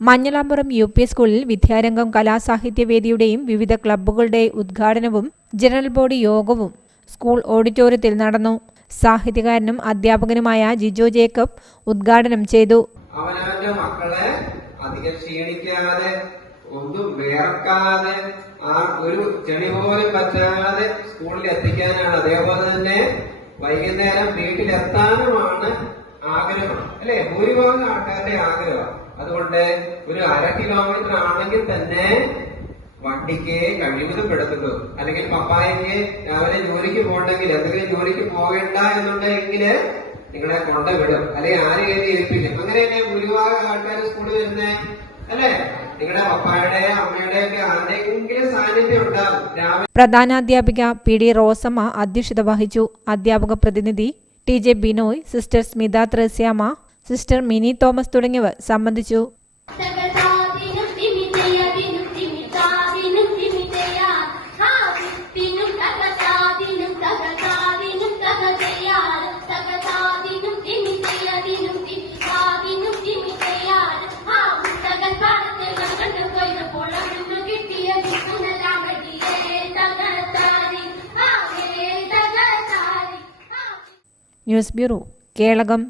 മഞ്ഞളാമ്പുറം U P സ്കൂളിൽ വിദ്യാരംഗം കലാസാഹിത്യവേദിയുടെയും വിവിധ ക്ലബ്ബുകളുടെ ഉദ്ഘാടനവും ജനറൽ ബോഡി യോഗവും സ്കൂൾ ഓഡിറ്റോറിയത്തിൽ നടന്നു. സാഹിത്യകാരനും അധ്യാപകനുമായ ജിജോ ജേക്കബ് ഉദ്ഘാടനം ചെയ്തു. അവനവന്റെ മക്കളെ അധികം ക്ഷീണിക്കാതെ ഒന്നും വേർക്കാതെ ആ ഒരു ചെണി പോലും പറ്റാതെ സ്കൂളിൽ എത്തിക്കാനാണ്. അതേപോലെ തന്നെ വൈകുന്നേരം വീട്ടിലെത്താനുമാണ് ആഗ്രഹം അല്ലെ? ഭൂരിഭാഗം ആൾക്കാരുടെ ആഗ്രഹമാണ് അതുകൊണ്ട് ഒരു അര കിലോമീറ്റർ ആണെങ്കിൽ തന്നെ വണ്ടിക്ക് കഴിവതും പെടുത്തുള്ളൂ അല്ലെങ്കിൽ പപ്പായക്ക് രാവിലെ ജോലിക്ക് പോകണമെങ്കിൽ എന്തെങ്കിലും ജോലിക്ക് പോകേണ്ട എന്നുണ്ടെങ്കിൽ നിങ്ങളെ കൊണ്ടുവിടും. അല്ലെങ്കിൽ ആര് കയറി ഏൽപ്പിക്കും അങ്ങനെ തന്നെ ഭൂരിഭാഗം ആൾക്കാർ സ്കൂളിൽ വരുന്നേ? അല്ലേ? പ്രധാനാധ്യാപിക പി ഡി റോസമ്മ അധ്യക്ഷത വഹിച്ചു. അധ്യാപക പ്രതിനിധി T J Binoy sister Smitha Thresiamma sister Mini Thomas തുടങ്ങിയവർ സംബന്ധിച്ചു. News bureau Kelakam